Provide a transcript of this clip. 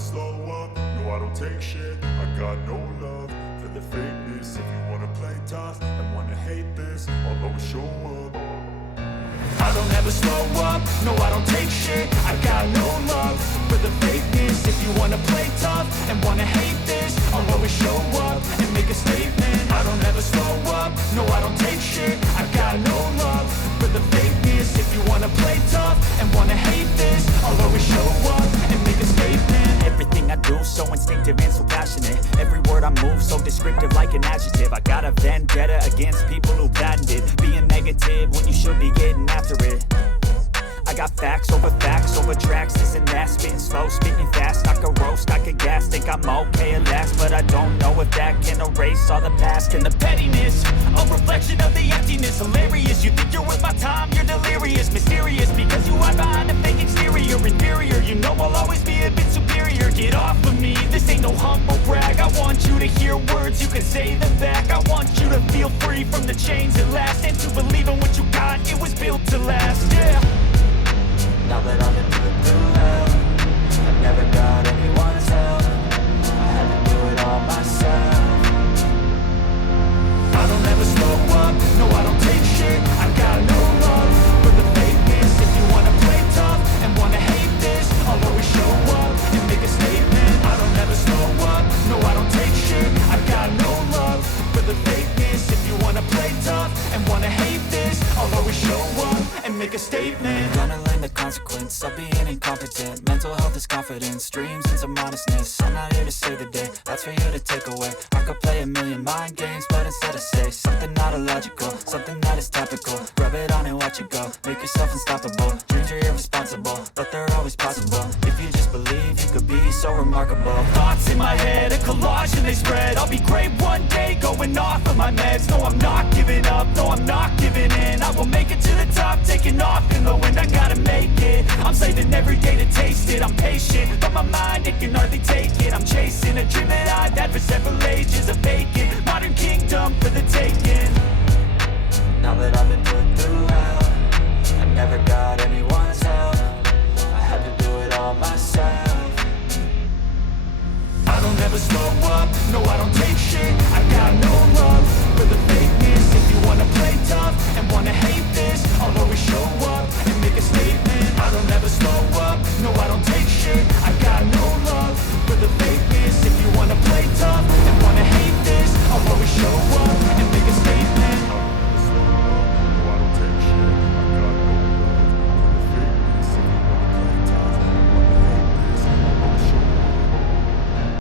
slow up, no I don't take shit. I got no love for the fakeness. If you wanna play tough and wanna hate this, I'll always show up. I don't ever slow up, no I don't take shit. I got no love for the fakeness. If you wanna play tough and wanna hate this, I'll always show up and make a statement. I don't ever slow up, no I don't take shit. I got no love for the fakeness. If you wanna play tough and wanna hate this, I'll always show up and make a statement. Everything I do so instinctive and so passionate. Every word I move so descriptive like an adjective. I got a vendetta against people who patented being negative when you should be getting after it. I got facts over tracks, this and that. Spitting slow, speaking fast, I could roast, I could gas. Think I'm okay at last, but I don't know if that can erase all the past. And the pettiness, a reflection of the emptiness. Hilarious, you think you're worth my time, you're delirious. Mysterious, because you hide behind a fake exterior. Inferior, you know I'll always be a bit superior. Get off of me, this ain't no humble brag. I want you to hear words, you can say them back. I want you to feel free from the chains at last, and to believe in what you got, it was built to last, yeah. Now that I've been put through hell, I never got anyone's help. I had to do it all myself. I don't ever slow up, no I don't take shit. I got no love for the fakeness. If you wanna play tough and wanna hate this, I'll always show up and make a statement. I don't ever slow up, no I don't take shit. I got no love for the fakeness. If you wanna play tough and wanna hate this, I'll always show up and make a statement. Gonna learn the consequence of being incompetent. Mental health is confidence, dreams and some honestness. I'm not here to save the day, that's for you to take away. I could play a million mind games, but instead I say something not illogical, something that is topical. Rub it on and watch it go, make yourself unstoppable. Dreams are irresponsible, but they're always possible. If you just believe, you could be so remarkable. Thoughts in my head, a collage and they spread. I'll be great one day, going off of my meds. No, I'm not giving up, no, I'm not giving in. I will make it to the top, taking off in the wind. I gotta make it, I'm saving every day to taste it. I'm patient, but my mind, it can hardly take it. I'm chasing a dream that I've had for several ages. A vacant, modern kingdom for the taking. Now that I've been put through hell, I never got anyone's help. I had to do it all myself. I don't ever slow up, no I don't take shit. I got no love for the